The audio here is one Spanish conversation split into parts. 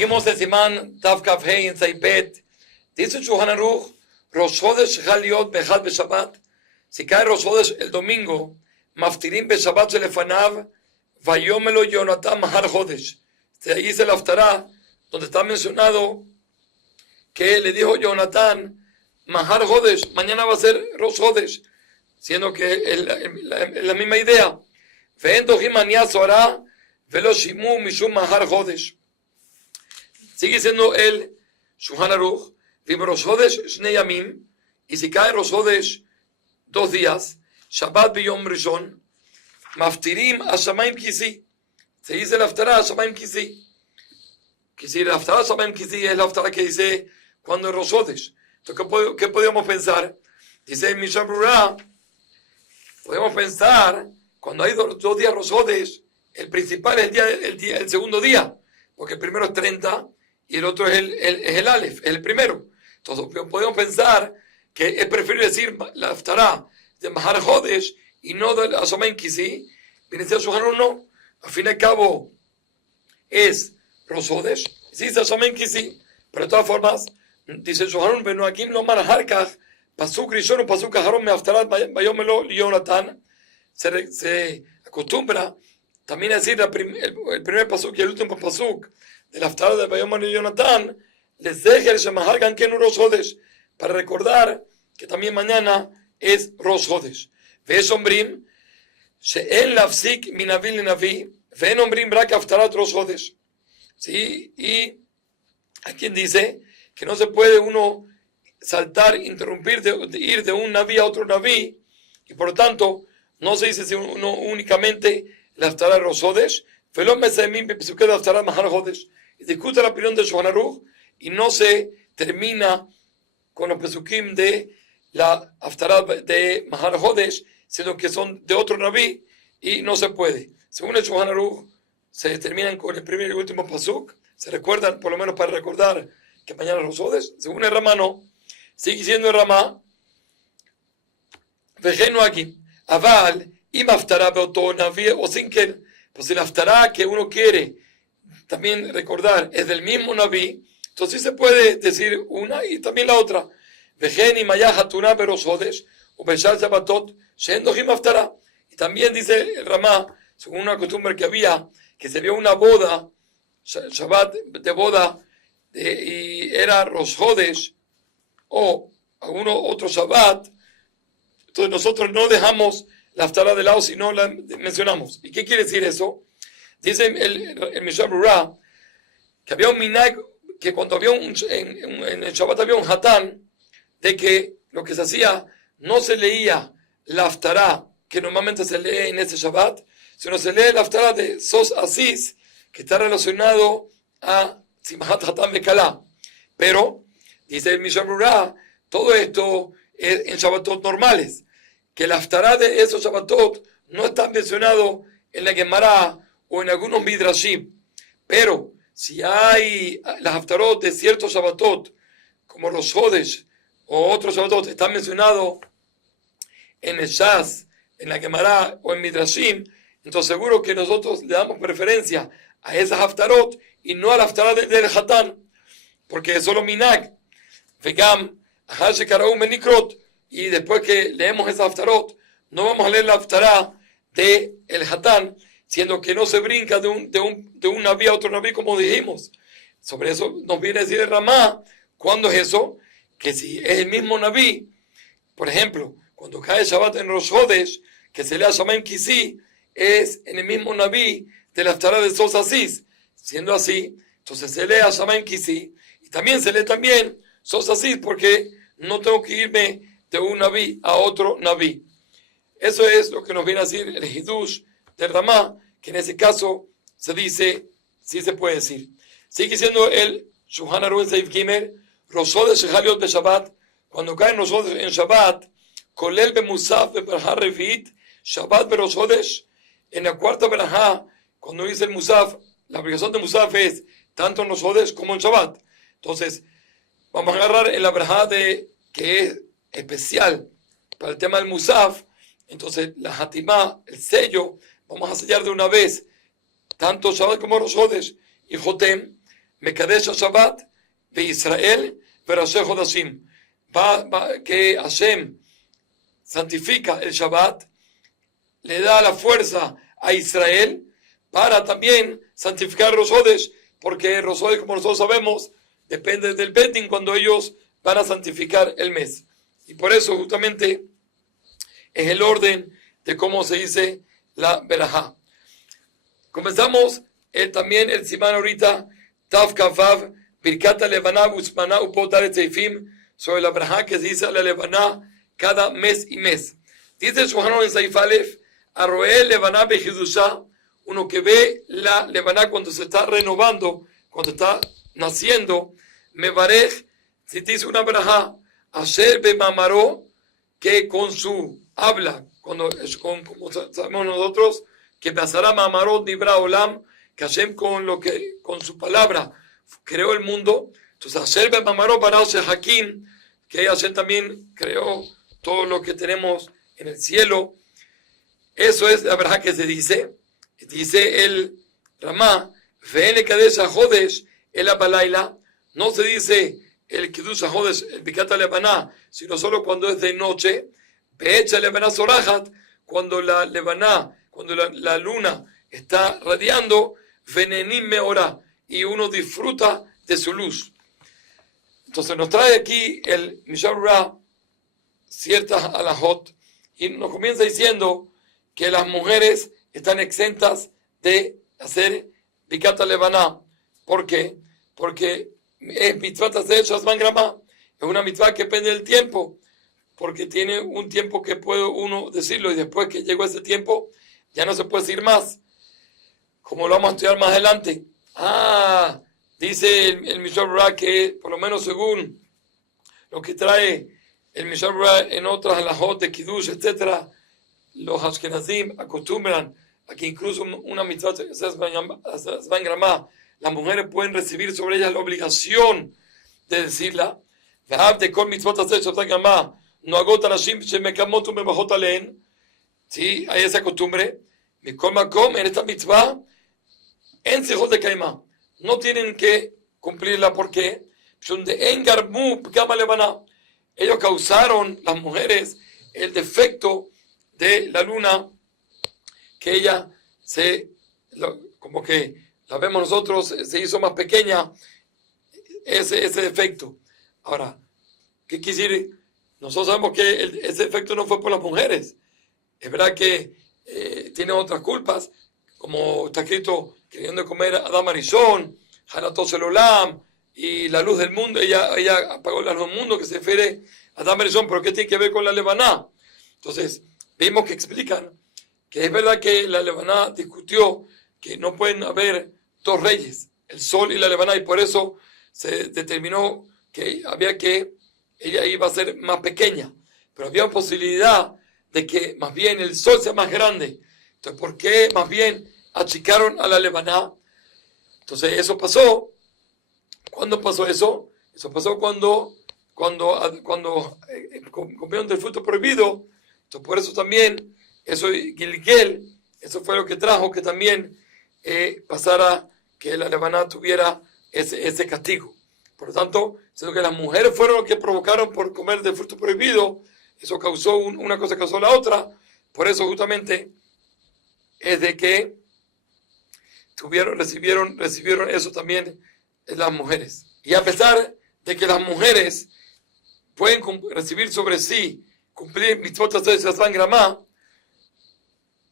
Seguimos el Simán Tav Kaf Hei en Saipet. Dice Shulchan Aruch, Rosh Chodesh Chaliot Bechad Beshabbat. Si cae Rosh Chodesh el domingo, Maftirim Beshabbat Shelefanav, Vayomelo Yonatan Mahar Chodesh. De ahí dice el Haftarah, donde está mencionado que le dijo Jonatán, Mahar Chodesh, mañana va a ser Rosh Chodesh, siendo que es la misma idea. Ve'en dochim aniah Zorah, ve'lo shimu mishum Mahar Chodesh. Sigue siendo el Shulchan Aruch, Vim Rosh Chodesh Shnei Yamim, y si cae Rosh Chodesh 2 días, Shabbat B'Yom Rishon, Maftirim Hashamayim Kisi. Se dice el Haftarah Hashamayim Kisi. Kisi, el Haftarah Hashamayim Kisi es la Haftarah que dice cuando es Rosh Chodesh. Entonces, ¿qué podemos pensar? Dice Mishnah Berurah, podemos pensar cuando hay 2 días Rosh Chodesh, el principal es el segundo día, porque el primero es 30 y el otro es el Aleph, es el primero. Entonces podemos pensar que es preferible decir la Haftarah de Mahar Chodesh y no de Hashamayim Kisi. Viene a ser Shulchan Aruch, no. Al fin y al cabo es Rosh Chodesh, sí dice Hashamayim Kisi, pero de todas formas dice Shulchan Aruch, Benoakim Lomar Harkach, Pasuk Rishon o Pasuk Aharon me Haftarah Vayomelo Yonatán. Se acostumbra también a decir el primer pasuk y el último pasuk del Haftarah de Vayomelo Yonatán, les deje el Shemahar Ganken Rosh Chodesh, para recordar que también mañana es Rosh Chodesh. Ve'esh ombrim she'en lafsik min navi lenavi ve'en ombrim rak Haftarat Rosh Chodesh. Sí, y hay quien dice que no se puede uno saltar, interrumpir, ir de un naví a otro naví, y por lo tanto no se dice uno únicamente la Haftarah de Rosh Chodesh, ve'lo mesayimim bepesukim de Haftarah Mahar Chodesh. Y discute la opinión de Shulchan Aruch y no se termina con los pesukim de la Haftarah de Mahar Chodesh, sino que son de otro naví y no se puede. Según el Shulchan Aruch, se terminan con el primer y último pasuk, se recuerdan, por lo menos para recordar que mañana es Rosh Chodesh. Según el Ramá, no. Sigue siendo el Ramá. Vejeno aquí. Aval, y Haftarah beoto naví o sin que, pues si la Haftarah que uno quiere también recordar es del mismo naví, entonces sí se puede decir una y también la otra. Vejeni mayah hatunah berosh chodesh o beshal shabbatot she'en dochim Haftarah. Y también dice el Ramá, según una costumbre que había, que se vio una boda, Shabbat de boda, y era Rosh Chodesh o alguno otro Shabbat, entonces nosotros no dejamos la Haftarah de lado, sino la mencionamos. ¿Y qué quiere decir eso? Dice el Mishnah Berurah que había un minag, que cuando había en el Shabbat había un hatán, de que lo que se hacía, no se leía la Haftarah que normalmente se lee en ese Shabbat, sino se lee la Haftarah de Sos Aziz, que está relacionado a Simhat Hatán Bekalá. Pero, dice el Mishnah Berurah, todo esto es en Shabbatot normales, que la Haftarah de esos Shabbatot no está mencionado en la Gemara o en algunos Midrashim. Pero, si hay las Haftarot de ciertos Shabbatot, como los Chodesh o otros Shabbatot, están mencionados en el Shas, en la Gemara o en Midrashim, entonces seguro que nosotros le damos preferencia a esas Haftarot y no a la Haftarah del Hatán, porque es solo Minag. Vegam, y después que leemos esa Haftarot, no vamos a leer la Haftarah de el Hatán, siendo que no se brinca de un naví a otro naví, como dijimos. Sobre eso nos viene a decir el Ramá, ¿cuándo es eso? Que si es el mismo naví, por ejemplo, cuando cae Shabbat en Rosh Chodesh, que se lea Hashamayim Kisi, es en el mismo naví de la Haftarah de Sos Aziz. Siendo así, entonces se lee Hashamayim Kisi, y también se lee también Sos Aziz, porque no tengo que irme de un naví a otro naví. Eso es lo que nos viene a decir el Hidush del Ramá, que en ese caso se dice, sí se puede decir. Sigue siendo el Shulchan Aruch en Seif Gimel, Rosh Chodesh Chaliot beShabbat, cuando caen Rosh Chodesh en Shabbat, Kolel bemusaf beberajá revi'it, Shabbat beRosh Chodesh, en la cuarta berajá, cuando dice el musaf, la obligación de musaf es tanto en Rosh Chodesh como en Shabbat. Entonces, vamos a agarrar en la berajá que es especial para el tema del musaf. Entonces, la hatimá, el sello, vamos a sellar de una vez tanto Shabbat como Rosh Chodesh y Jotem. Mekadesh Shabbat, de Israel, pero Hashem Hodashim. Que Hashem santifica el Shabbat, le da la fuerza a Israel para también santificar Rosh Hodesh, porque Rosh Hodesh, como nosotros sabemos, depende del Betin cuando ellos van a santificar el mes. Y por eso justamente es el orden de cómo se dice la Berajá. Comenzamos también el Simán ahorita, Tav Kavav, Birkat Levaná, Usmaná, Upotar Seifim, sobre la Berajá que se dice a la Levaná cada mes y mes. Dice Shulchan Aruch en Saif Aleph, Arroel Levaná Bejidusha, uno que ve la Levaná cuando se está renovando, cuando está naciendo, Mevarej, si dice una Berajá, Asher Bemamaró, que con su habla, como sabemos nosotros, que pasará Mamarot Dibra Olam, que Hashem con su palabra creó el mundo. Entonces Asher Bemamaró Barao Hakim, que Hashem también creó todo lo que tenemos en el cielo. Eso es la verdad que se dice. Dice el Ramá, Ve'ene Kadesh HaHodesh El Abalayla, no se dice el Kiddush HaHodesh, el Birkat Levaná, sino solo cuando es de noche. Be'echa Levaná Sorajat, cuando la Levaná, cuando la luna está radiando, Venenim Meorá, y uno disfruta de su luz. Entonces nos trae aquí el Mishnah ciertas alajot, y nos comienza diciendo que las mujeres están exentas de hacer Birkat Levaná. ¿Por qué? Porque es mitzvah hacer Shazman Gramá, es una mitzvah que depende del tiempo, porque tiene un tiempo que puede uno decirlo, y después que llegó ese tiempo, ya no se puede decir más, como lo vamos a estudiar más adelante. Dice el Mishnah que, por lo menos según lo que trae el Mishnah en otras halajot de Kiddush, etc., los Ashkenazim acostumbran a que incluso una mitzvah Shazman Gramá, las mujeres pueden recibir sobre ellas la obligación de decirla. No agota la shim se me camoto me bajota leen. Sí, hay esa costumbre. Mi com en esta mitzvah en sejot de caimá no tienen que cumplirla porque ellos causaron, las mujeres, el defecto de la luna, que ella como que la vemos nosotros, se hizo más pequeña, ese defecto. Ahora, ¿qué quiere decir? Nosotros sabemos que ese defecto no fue por las mujeres. Es verdad que tiene otras culpas, como está escrito, queriendo comer Adam Arishon, Hanatos el Olam, y la luz del mundo, ella apagó la luz del mundo, que se refiere a Adam Arishon, pero ¿qué tiene que ver con la Levaná? Entonces, vimos que explican que es verdad que la Levaná discutió que no pueden haber dos reyes, el sol y la Levaná, y por eso se determinó que ella iba a ser más pequeña, pero había una posibilidad de que más bien el sol sea más grande. Entonces, ¿por qué más bien achicaron a la Levaná? Entonces, eso pasó. ¿Cuándo pasó eso? Eso pasó cuando comieron del fruto prohibido. Entonces, por eso también, eso Gilgel, eso fue lo que trajo que también pasara que la Levaná tuviera ese castigo. Por lo tanto, siendo que las mujeres fueron las que provocaron por comer del fruto prohibido, eso causó una cosa, causó la otra. Por eso justamente es de que recibieron eso también las mujeres. Y a pesar de que las mujeres pueden recibir sobre sí, cumplir mitzvot de Shazman Gramá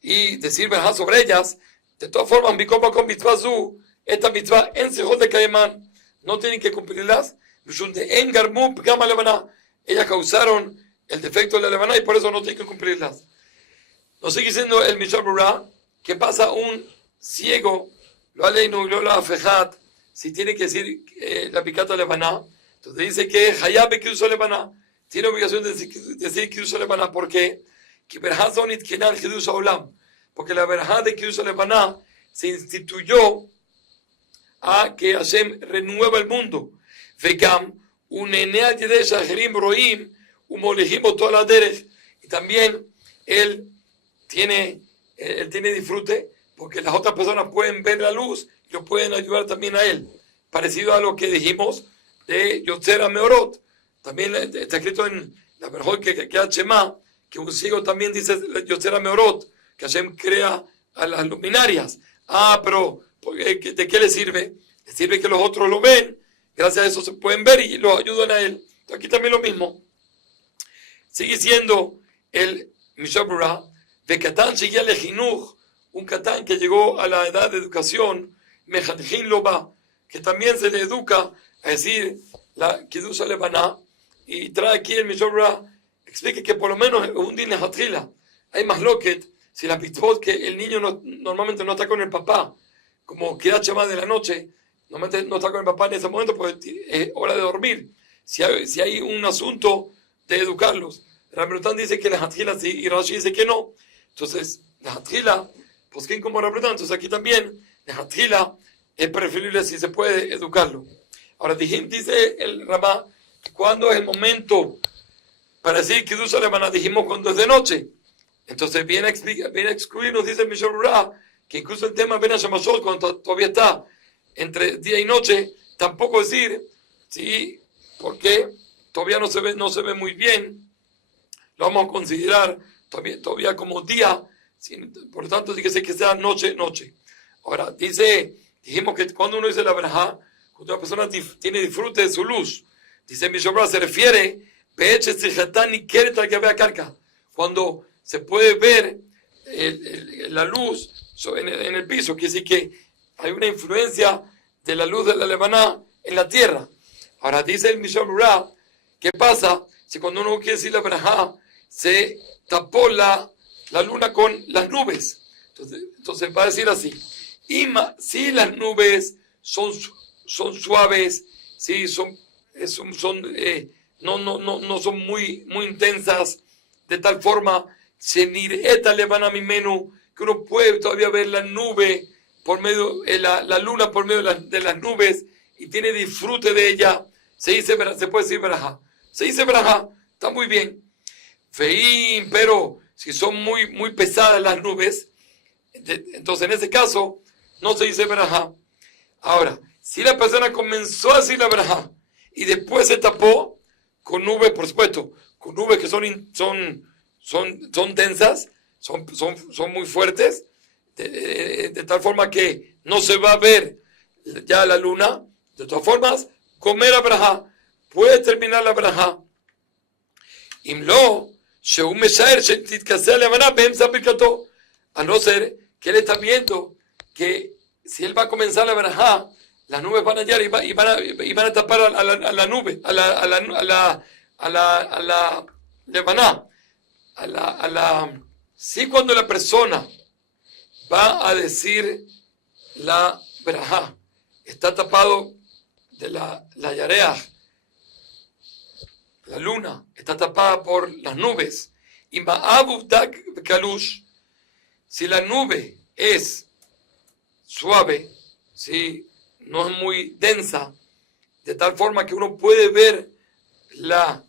y decir verajá sobre ellas, de todas formas, con mitzvah zu, esta mitzvah en sejot de caimán, no tienen que cumplirlas. Ellas causaron el defecto de la Levaná y por eso no tienen que cumplirlas. Nos sigue diciendo el Mishnah Berurah que pasa un ciego, lo aleinu y lo afejat, si tiene que decir la picata Levaná. Entonces dice que Hayab Kiddush Levaná tiene obligación de decir Kiddush Levaná. ¿Por qué? Porque la verajá de Kiddush Levaná se instituyó a que Hashem renueva el mundo. Vegam unenea yedei shacherim roim umolehim oto la derech. Y también él tiene disfrute porque las otras personas pueden ver la luz y lo pueden ayudar también a él. parecido a lo que dijimos de Yotzer Meorot. También está escrito en la mejor que Shema, que un ciego también dice Yotzer Meorot, que Hashem crea a las luminarias. Pero ¿de qué le sirve? Le sirve que los otros lo ven, gracias a eso se pueden ver y lo ayudan a él. Aquí también lo mismo. Sigue siendo el Mishabura de Katán llegué al Jinuj, un Katán que llegó a la edad de educación, Mejadjin Loba, que también se le educa a decir la Kiddush Levaná, y trae aquí el Mishabura, explica que por lo menos un din Hatila, hay más loquet, si la mitzvot que el niño normalmente no está con el papá, como Kirat Shema de la noche, normalmente no está con el papá en ese momento, pues es hora de dormir. Si hay un asunto de educarlos, Rabbeinu dice que la Hatila sí, y Rashi dice que no. Entonces, la Hatila, pues ¿quién como Rabbeinu? Entonces aquí también, la Hatila es preferible si se puede educarlo. Ahora, dice el Ramá, ¿cuándo es el momento para decir Kiddush Levaná? Dijimos cuando es de noche. Entonces viene a excluirnos, dice el Mishabura, que incluso el tema Ben Hashamashot, cuando todavía está entre día y noche, tampoco decir, sí, porque todavía no se ve muy bien, lo vamos a considerar todavía como día, por lo tanto, dice que sea noche. Ahora, dijimos que cuando uno dice la verajá, cuando una persona tiene disfrute de su luz, dice Mishabura, se refiere, cuando se puede ver la luz en el piso, quiere decir que hay una influencia de la luz de la Levaná en la tierra. Ahora dice el Mishabura, ¿qué pasa si cuando uno quiere decir la verajá se tapó la luna con las nubes? Entonces va a decir así, si las nubes son suaves, si no son muy intensas, de tal forma que uno puede todavía ver la nube por medio la luna por medio de las nubes y tiene disfrute de ella, se puede decir verajá. Se dice verajá, está muy bien. Feín, pero si son muy pesadas las nubes, entonces en ese caso no se dice verajá. Ahora, si la persona comenzó a decir la verajá y después se tapó con nubes, por supuesto, con nubes que son densas, son muy fuertes, de tal forma que no se va a ver ya la luna. De todas formas, comer la verajá, puede terminar la verajá. Imlo, a no ser que él está viendo que si él va a comenzar la verajá, las nubes van a llegar y van a tapar a la nube, a la Levaná, si cuando la persona va a decir la verajá, está tapado de la yarea, la luna está tapada por las nubes, y kalush, si la nube es suave, si no es muy densa, de tal forma que uno puede ver la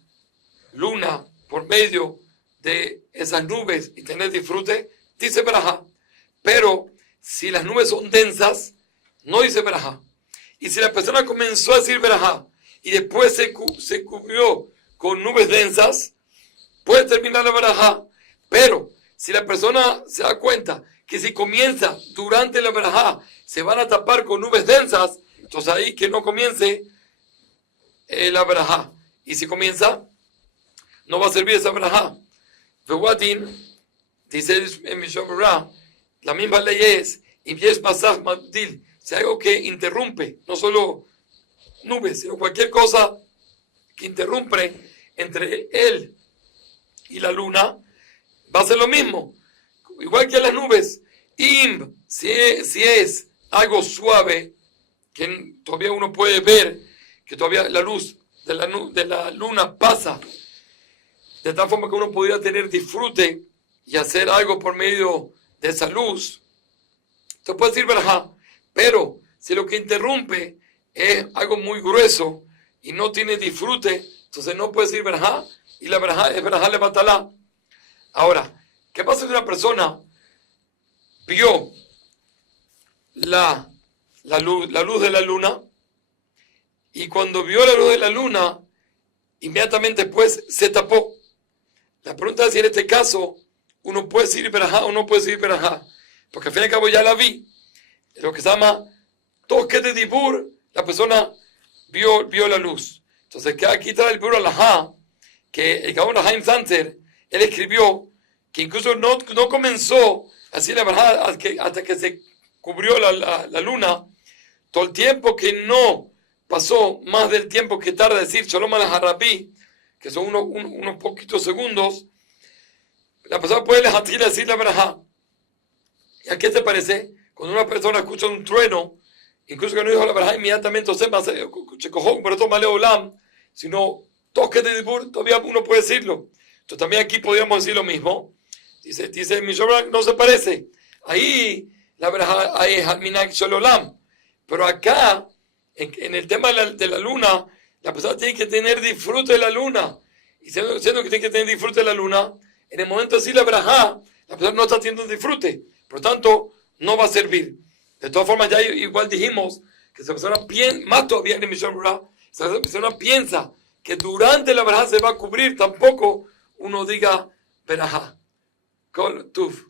luna por medio de esas nubes y tener disfrute, dice verajá. Pero si las nubes son densas, no dice verajá. Y si la persona comenzó a decir verajá y después se cubrió con nubes densas, puede terminar la verajá. Pero si la persona se da cuenta que si comienza durante la verajá se van a tapar con nubes densas, entonces ahí que no comience la verajá. Y si comienza, no va a servir esa verajá. Vehuatin, dice en Mishabura, la misma ley es, y es masaj mabdil, si hay algo que interrumpe, no solo nubes, sino cualquier cosa que interrumpe entre él y la luna, va a ser lo mismo, igual que las nubes. Si es algo suave, que todavía uno puede ver, que todavía la luz de la luna pasa, de tal forma que uno pudiera tener disfrute y hacer algo por medio de esa luz, entonces puede decir verajá. Pero si lo que interrumpe es algo muy grueso y no tiene disfrute, entonces no puede decir verajá, y la verajá es verajá le batalá. Ahora, ¿qué pasa si una persona vio la luz de la luna y cuando vio la luz de la luna, inmediatamente después se tapó. La pregunta es si en este caso uno puede decir verajá o no puede decir verajá, porque al fin y al cabo ya la vi. Lo que se llama toque de dibur, la persona vio la luz. Entonces, que aquí trae el Biur Halajá, que el Gaón Haim Santer, él escribió que incluso no comenzó así la verdad hasta que se cubrió la luna, todo el tiempo que no pasó más del tiempo que tarda decir Shalom al Harabí, que son unos poquitos segundos, la persona puede decir la verdad. ¿Y a qué te parece? Cuando una persona escucha un trueno, incluso que no dijo la verdad inmediatamente, se cojó, pero toma Leolam, sino toque de dibur, todavía uno puede decirlo. Entonces también aquí podríamos decir lo mismo. Dice mi no se parece. Ahí la verdad ahí es Alminak Shalolam. Pero acá, en el tema de la luna, la persona tiene que tener disfrute de la luna. Y siendo que tiene que tener disfrute de la luna, en el momento de decir la verdad, la persona no está teniendo disfrute. Por lo tanto, no va a servir. De todas formas, ya igual dijimos que esa persona más todavía en esa persona piensa que durante la verdad se va a cubrir, tampoco uno diga verajá. Kol Tuf.